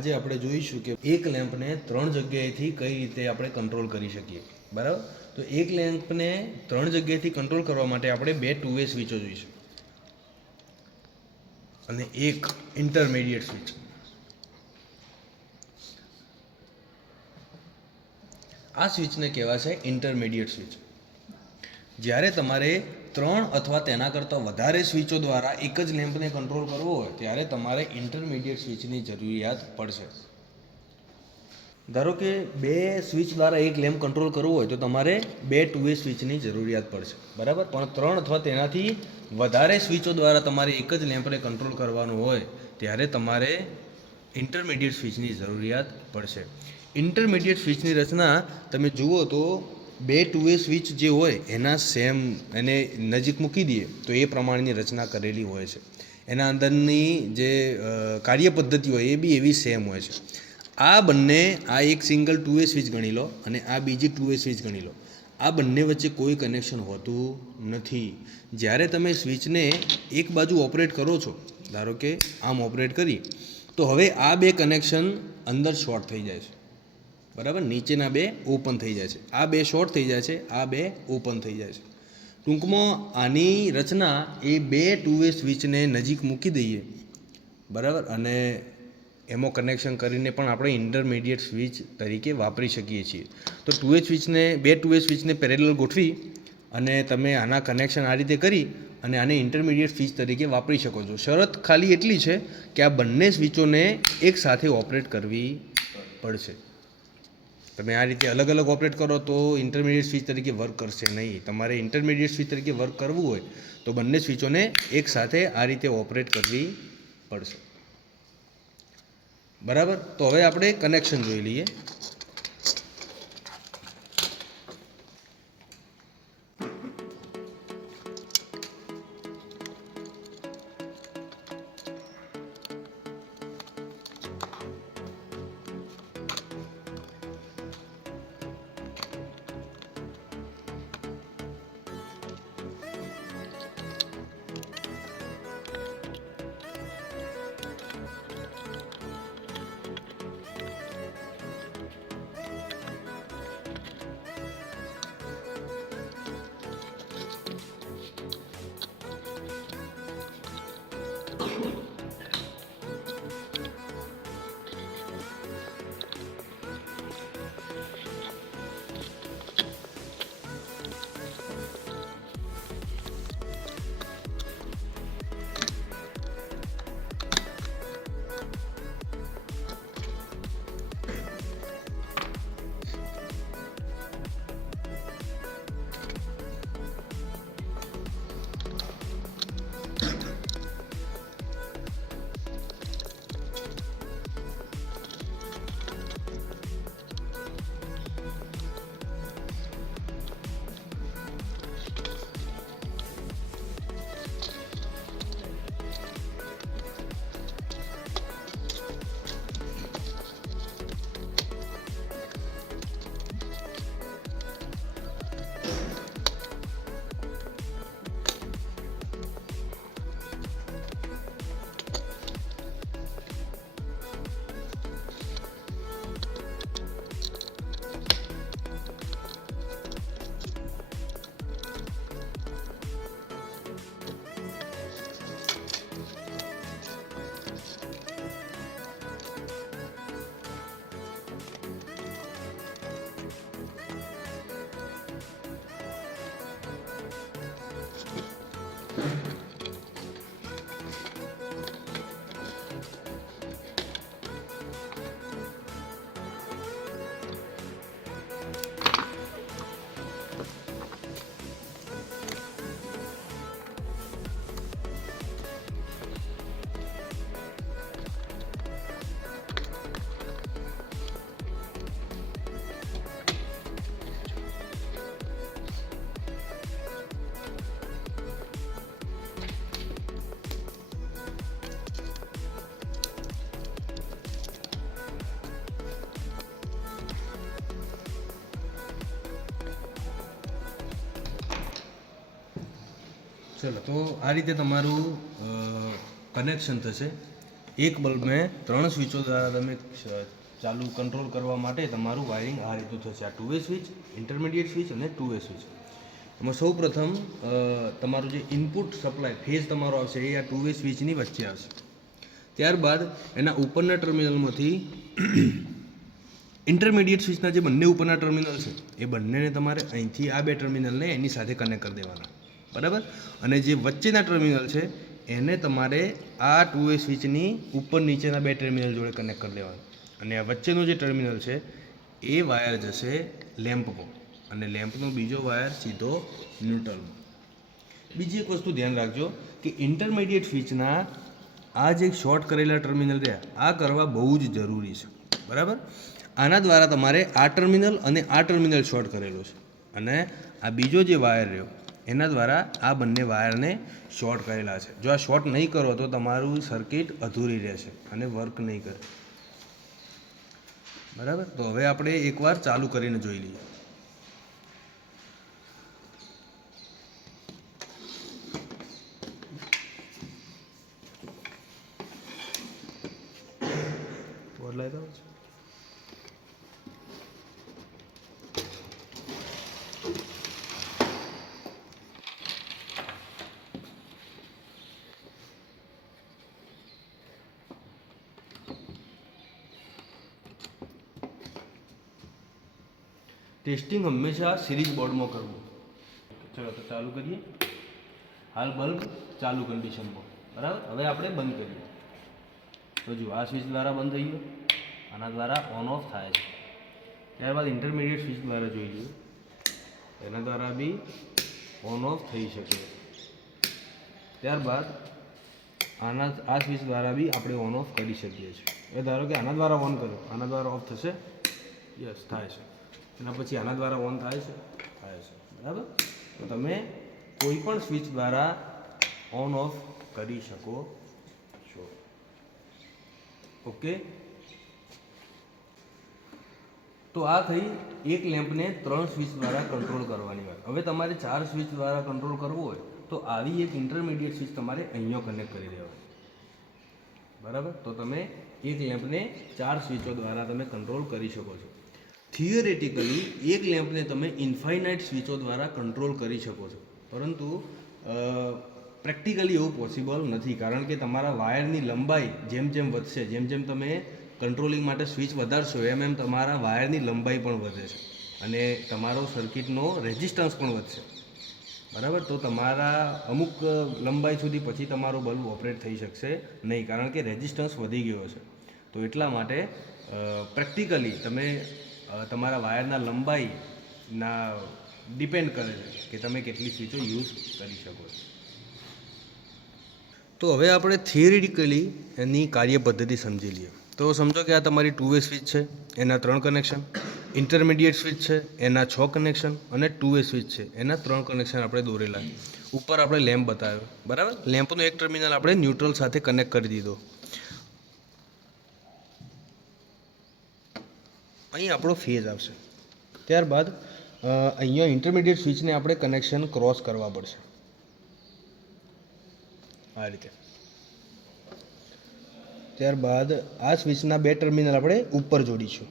આજે આપણે જોઈશું કે એક લેમ્પને 3 જગ્યાએથી કઈ રીતે આપણે કંટ્રોલ કરી શકીએ. બરાબર? તો એક લેમ્પને 3 જગ્યાએથી કંટ્રોલ કરવા માટે આપણે 2 ટુ વે સ્વિચો જોઈશે અને એક ઇન્ટરમીડિયેટ સ્વિચ. આ સ્વિચને કહેવાશે ઇન્ટરમીડિયેટ સ્વિચ. જ્યારે તમારે 3 અથવા તેના કરતાં વધારે સ્વિચો દ્વારા એક જ લેમ્પને કંટ્રોલ કરવો હોય ત્યારે તમારે ઇન્ટરમીડિયેટ સ્વિચની જરૂરિયાત પડશે. ધારો કે 2 સ્વિચ દ્વારા એક લેમ્પ કંટ્રોલ કરવો હોય તો તમારે 2 ટુ વે સ્વિચની જરૂરિયાત પડશે. બરાબર? પણ 3 અથવા તેનાથી વધારે સ્વિચો દ્વારા તમારે એક જ લેમ્પને કંટ્રોલ કરવાનું હોય ત્યારે તમારે ઇન્ટરમીડિયેટ સ્વિચની જરૂરિયાત પડશે. ઇન્ટરમીડિયેટ સ્વિચની રચના તમે જુઓ તો 2 ટુ વે સ્વિચ જે હોય એના સેમ એને નજીક મૂકી દઈએ તો એ પ્રમાણેની રચના કરેલી હોય છે. એના અંદરની જે કાર્ય પદ્ધતિ હોય એ બી એવી સેમ હોય છે. આ બંને, આ એક સિંગલ ટુ વે સ્વિચ ગણી લો અને આ બીજી ટુ વે સ્વિચ ગણી લો, આ બંને વચ્ચે કોઈ કનેક્શન હોતું નથી. જ્યારે તમે સ્વિચને એક બાજુ ઓપરેટ કરો છો, ધારો કે આમ ઓપરેટ કરી, તો હવે આ 2 કનેક્શન અંદર શોર્ટ થઈ જાય છે. બરાબર? નીચેના 2 ઓપન થઈ જાય છે. આ 2 શોર્ટ થઈ જાય છે, આ 2 ઓપન થઈ જાય છે. ટૂંકમાં આની રચના એ 2 ટુ વે સ્વિચને નજીક મૂકી દઈએ, બરાબર, અને એમાં કનેક્શન કરીને પણ આપણે ઇન્ટરમીડિયેટ સ્વિચ તરીકે વાપરી શકીએ છીએ. તો 2 ટુ વે સ્વિચને પેરેલલ ગોઠવી અને તમે આના કનેક્શન આ રીતે કરી અને આને ઇન્ટરમીડિયેટ સ્વિચ તરીકે વાપરી શકો છો. શરત ખાલી એટલી છે કે આ બંને સ્વિચોને એક સાથે ઓપરેટ કરવી પડશે. તમે આ રીતે અલગ અલગ ઓપરેટ કરો તો ઇન્ટરમીડિયેટ સ્વિચ તરીકે વર્ક કરશે નહીં. તમારે ઇન્ટરમીડિયેટ સ્વિચ તરીકે વર્ક કરવું હોય તો બંને સ્વિચોને એક સાથે આ રીતે ઓપરેટ કરવી પડશે. બરાબર? તો હવે આપણે કનેક્શન જોઈ લઈએ. ચલો, તો આ રીતે તમારું કનેક્શન થશે એક બલ્બને 3 સ્વિચો દ્વારા તમે ચાલુ કંટ્રોલ કરવા માટે તમારું વાયરિંગ આ રીતનું થશે. આ 2 વે સ્વિચ, ઇન્ટરમીડિયેટ સ્વિચ અને 2 વે સ્વિચ. એમાં સૌ પ્રથમ તમારું જે ઇનપુટ સપ્લાય ફેઝ તમારો આવશે એ આ 2 વે સ્વિચની વચ્ચે આવશે. ત્યારબાદ એના ઉપરના ટર્મિનલમાંથી ઇન્ટરમીડિયેટ સ્વિચના જે બંને ઉપરના ટર્મિનલ છે એ બંનેને તમારે અહીંથી આ 2 ટર્મિનલને એની સાથે કનેક્ટ કરી દેવાના, બરાબર. અને જે વચ્ચેના ટર્મિનલ છે એને તમારે આ 2 વે સ્વિચની ઉપર નીચેના 2 ટર્મિનલ જોડે કનેક્ટ કરી દેવાનું. અને આ વચ્ચેનું જે ટર્મિનલ છે એ વાયર જશે લેમ્પમાં અને લેમ્પનો બીજો વાયર સીધો ન્યુટ્રલમાં. બીજી એક વસ્તુ ધ્યાન રાખજો કે ઇન્ટરમીડિયેટ સ્વિચના આ જે શોર્ટ કરેલા ટર્મિનલ રહ્યા આ કરવા બહુ જ જરૂરી છે, બરાબર. આના દ્વારા તમારે આ ટર્મિનલ અને આ ટર્મિનલ શોર્ટ કરેલો છે અને આ બીજો જે વાયર રહ્યો એના દ્વારા આ બંને વાયરને શોર્ટ કરેલા છે. જો આ શોર્ટ નહીં કરો તો તમારું સર્કિટ અધૂરી રહેશે અને વર્ક નહીં કરે, બરાબર. તો હવે આપણે એકવાર ચાલુ કરીને જોઈ લઈએ. ટેસ્ટિંગ હંમેશા સિરીઝ બોર્ડમાં કરવું. ચલો તો ચાલુ કરીએ. હાલ બલ્બ ચાલુ કન્ડિશનમાં, બરાબર. હવે આપણે બંધ કરીએ તો જો આ સ્વિચ દ્વારા બંધ થઈ ગયો, આના દ્વારા ઓન ઓફ થાય છે. ત્યારબાદ ઇન્ટરમીડિયેટ સ્વિચ દ્વારા જોઈ લઈએ, એના દ્વારા બી ઓન ઓફ થઈ શકે. ત્યારબાદ આ સ્વિચ દ્વારા બી આપણે ઓન ઓફ કરી શકીએ છીએ. હવે ધારો કે આના દ્વારા ઓન કરો, આના દ્વારા ઓફ થશે, યસ થાય છે. એના પછી આના દ્વારા ઓન થાય છે, બરાબર. તો તમે કોઈ પણ સ્વિચ દ્વારા ઓન ઓફ કરી શકો છો. ઓકે. તો આ થઈ એક લેમ્પને 3 સ્વિચ દ્વારા કંટ્રોલ કરવાની વાત. હવે તમારે 4 સ્વિચ દ્વારા કંટ્રોલ કરવો હોય તો આવી એક ઇન્ટરમીડિયેટ સ્વિચ તમારે અહીંયા કનેક્ટ કરી દેવાની, બરાબર. તો તમે એક લેમ્પને 4 સ્વિચો દ્વારા તમે કંટ્રોલ કરી શકો છો. થિયરેટિકલી એક લેમ્પને તમે ઇન્ફાઇનાઇટ સ્વિચો દ્વારા કંટ્રોલ કરી શકો છો, પરંતુ પ્રેક્ટિકલી એવું પોસિબલ નથી, કારણ કે તમારા વાયરની લંબાઈ જેમ જેમ વધશે, જેમ જેમ તમે કંટ્રોલિંગ માટે સ્વિચ વધારશો એમ એમ તમારા વાયરની લંબાઈ પણ વધે છે અને તમારો સર્કિટનો રેઝિસ્ટન્સ પણ વધશે, બરાબર. તો તમારા અમુક લંબાઈ સુધી પછી તમારો બલ્બ ઓપરેટ થઈ શકશે નહીં, કારણ કે રેઝિસ્ટન્સ વધી ગયો છે. તો એટલા માટે પ્રેક્ટિકલી તમે તમારા વાયરના લંબાઈના ડિપેન્ડ કરે છે કે તમે કેટલી સ્વિચો યુઝ કરી શકો છો. તો હવે આપણે થિયરિટિકલી એની કાર્ય પદ્ધતિ સમજી લઈએ. તો સમજો કે આ તમારી 2 વે સ્વિચ છે, એના 3 કનેક્શન, ઇન્ટરમીડિયેટ સ્વિચ છે એના 6 કનેક્શન અને 2 વે સ્વિચ છે એના 3 કનેક્શન આપણે દોરેલા. ઉપર આપણે લેમ્પ બતાવ્યો, બરાબર. લેમ્પનો એક ટર્મિનલ આપણે ન્યુટ્રલ સાથે કનેક્ટ કરી દીધો. અહીં આપણો ફેઝ આવશે. ત્યારબાદ અહીંયા ઇન્ટરમીડિયેટ સ્વિચને આપણે કનેક્શન ક્રોસ કરવા પડશે આ રીતે. ત્યારબાદ આ સ્વિચના 2 ટર્મિનલ આપણે ઉપર જોડીશું.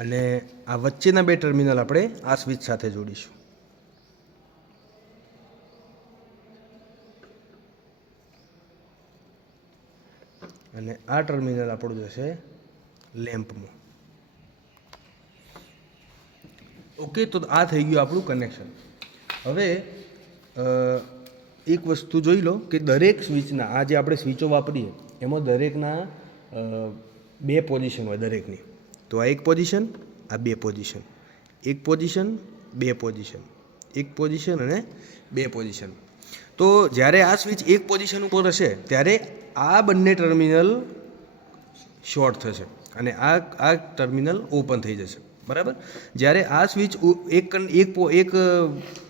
અને આ વચ્ચેના 2 ટર્મિનલ આપણે આ સ્વિચ સાથે જોડીશું. અને આ ટર્મિનલ આપણું જશે લેમ્પમાં. ઓકે. તો આ થઈ ગયું આપણું કનેક્શન. હવે એક વસ્તુ જોઈ લો કે દરેક સ્વિચના આ જે આપણે સ્વિચો વાપરીએ એમાં દરેકના 2 પોઝિશન હોય દરેકની. તો આ 1 પોઝિશન, આ 2 પોઝિશન, 1 પોઝિશન, 2 પોઝિશન, 1 પોઝિશન અને 2 પોઝિશન. તો જ્યારે આ સ્વિચ 1 પોઝિશન ઉપર હશે ત્યારે આ બંને ટર્મિનલ શોર્ટ થશે અને આ ટર્મિનલ ઓપન થઈ જશે, બરાબર. જ્યારે આ સ્વિચ એક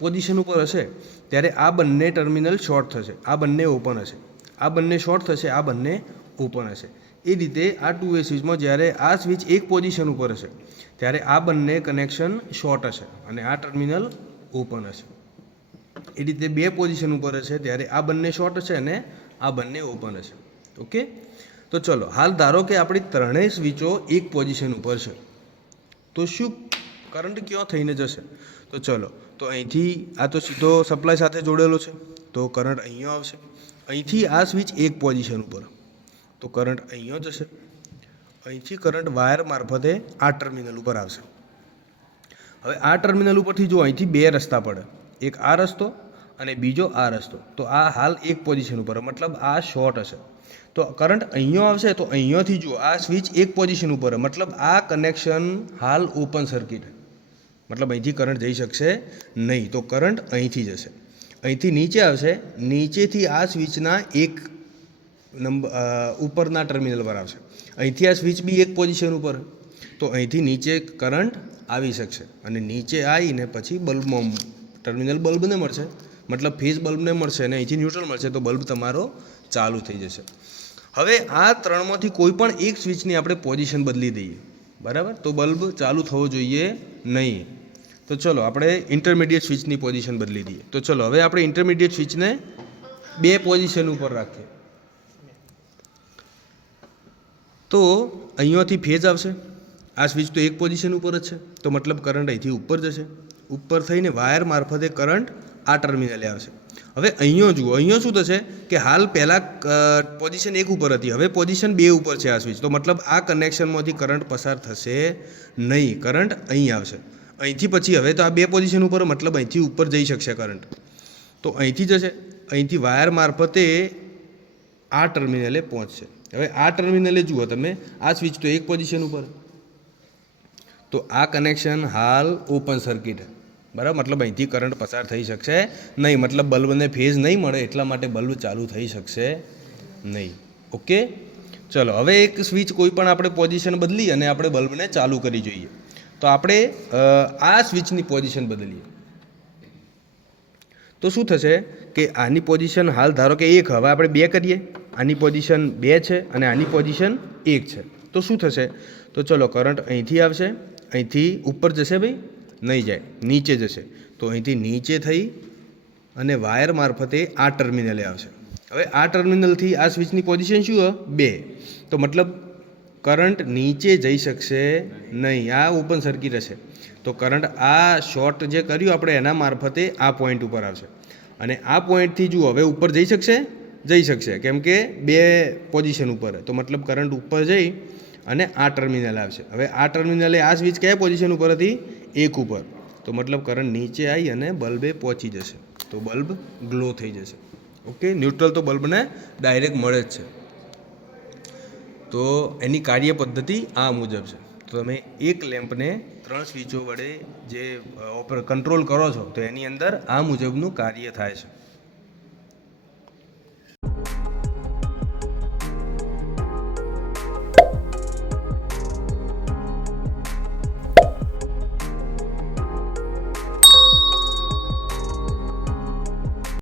પોઝિશન ઉપર હશે ત્યારે આ બંને ટર્મિનલ શોર્ટ થશે, આ બંને ઓપન હશે, આ બંને શોર્ટ થશે, આ બંને ઓપન હશે. એ રીતે આ 2 વે સ્વિચમાં જ્યારે આ સ્વિચ એક પોઝિશન ઉપર હશે ત્યારે આ બંને કનેક્શન શોર્ટ હશે અને આ ટર્મિનલ ઓપન હશે. એ રીતે બે પોઝિશન ઉપર હશે ત્યારે આ બંને શોર્ટ હશે અને આ બંને ઓપન હશે. ઓકે, તો ચલો હાલ ધારો કે આપણી ત્રણેય સ્વિચો એક પોઝિશન ઉપર છે, તો શું કરંટ ક્યાં થઈને જશે? તો ચલો, તો અહીંથી આ તો સીધો સપ્લાય સાથે જોડેલો છે, તો કરંટ અહીંયા આવશે. અહીંથી આ સ્વિચ એક પોઝિશન ઉપર, તો કરંટ અહીંયા જશે. અહીંથી કરંટ વાયર મારફતે આ ટર્મિનલ ઉપર આવશે. હવે આ ટર્મિનલ ઉપરથી જો અહીંથી બે રસ્તા પડે, એક આ રસ્તો અને બીજો આ રસ્તો, તો આ હાલ એક પોઝિશન ઉપર, મતલબ આ શોર્ટ હશે. તો કરંટ અહીંયા આવશે, તો અહીંયાથી જુઓ આ સ્વિચ એક પોઝિશન ઉપર, મતલબ આ કનેક્શન હાલ ઓપન સર્કિટ, મતલબ અહીંથી કરંટ જઈ શકશે નહીં. તો કરંટ અહીંથી જશે, અહીંથી નીચે આવશે, નીચેથી આ સ્વિચના એક નંબર ઉપરના ટર્મિનલ પર આવશે. અહીંથી આ સ્વિચ બી એક પોઝિશન ઉપર, તો અહીંથી નીચે કરંટ આવી શકશે અને નીચે આવીને પછી બલ્બમાં ટર્મિનલ બલ્બને મળશે, મતલબ ફેઝ બલ્બને મળશે અને અહીંથી ન્યુટ્રલ મળશે, તો બલ્બ તમારો ચાલુ થઈ જશે. હવે આ ત્રણમાંથી કોઈ પણ એક સ્વિચની આપણે પોઝિશન બદલી દઈએ, બરાબર, તો બલ્બ ચાલુ થવો જોઈએ નહીં. તો ચલો આપણે ઇન્ટરમીડિયેટ સ્વિચની પોઝિશન બદલી દઈએ. તો ચલો હવે આપણે ઇન્ટરમીડિયેટ સ્વિચને બે પોઝિશન ઉપર રાખીએ. તો અહીંયાથી ફેઝ આવશે, આ સ્વિચ તો એક પોઝિશન ઉપર જ છે, તો મતલબ કરંટ અહીંથી ઉપર જશે, ઉપર થઈને વાયર મારફતે કરંટ આ ટર્મિનલે આવશે. હવે અહીંયા જુઓ, અહીંયા શું થશે કે હાલ પહેલાં પોઝિશન એક ઉપર હતી, હવે પોઝિશન બે ઉપર છે આ સ્વિચ, તો મતલબ આ કનેક્શનમાંથી કરંટ પસાર થશે નહીં, કરંટ અહીં આવશે. અહીંથી પછી હવે તો આ બે પોઝિશન ઉપર, મતલબ અહીંથી ઉપર જઈ શકશે કરંટ, તો અહીંથી જશે, અહીંથી વાયર મારફતે આ ટર્મિનલે પહોંચશે. હવે આ ટર્મિનલે જુઓ તમે, આ સ્વિચ તો એક પોઝિશન ઉપર, તો આ કનેક્શન હાલ ઓપન સર્કિટ, બરાબર, મતલબ અહીંથી કરંટ પસાર થઈ શકશે નહીં, મતલબ બલ્બને ફેઝ નહીં મળે એટલા માટે બલ્બ ચાલુ થઈ શકશે નહીં. ઓકે, ચલો હવે એક સ્વિચ કોઈ પણ આપણે પોઝિશન બદલી અને આપણે બલ્બને ચાલુ કરી જોઈએ. તો આપણે આ સ્વિચની પોઝિશન બદલીએ તો શું થશે કે આની પોઝિશન હાલ ધારો કે એક, હવે આપણે બે કરીએ, આની પોઝિશન બે છે અને આની પોઝિશન એક છે, તો શું થશે? તો ચલો કરંટ અહીંથી આવશે, અહીંથી ઉપર જશે ભાઈ? નહીં જાય, નીચે જશે, તો અહીંથી નીચે થઈ અને વાયર મારફતે આ ટર્મિનલે આવશે. હવે આ ટર્મિનલથી આ સ્વિચની પોઝિશન શું? બે, તો મતલબ કરંટ નીચે જઈ શકશે નહીં, આ ઓપન સર્કિટ હશે, તો કરંટ આ શોર્ટ જે કર્યું આપણે એના મારફતે આ પોઈન્ટ ઉપર આવશે અને આ પોઈન્ટથી જુઓ હવે ઉપર જઈ શકશે? જઈ શકશે, કેમ કે બે પોઝિશન ઉપર, તો મતલબ કરંટ ઉપર જઈ અને આ ટર્મિનલ આવશે. હવે આ ટર્મિનલે આ સ્વિચ કયા પોઝિશન ઉપર હતી? એક ઉપર, તો મતલબ કરંટ નીચે આવી અને બલ્બે પહોંચી જશે, તો બલ્બ ગ્લો થઈ જશે. ઓકે, ન્યુટ્રલ તો બલ્બને ડાયરેક્ટ મળે જ છે. તો એની કાર્ય પદ્ધતિ આ મુજબ છે. તો તમે એક લેમ્પને ત્રણ સ્વિચો વડે જે કંટ્રોલ કરો છો તો એની અંદર આ મુજબનું કાર્ય થાય છે.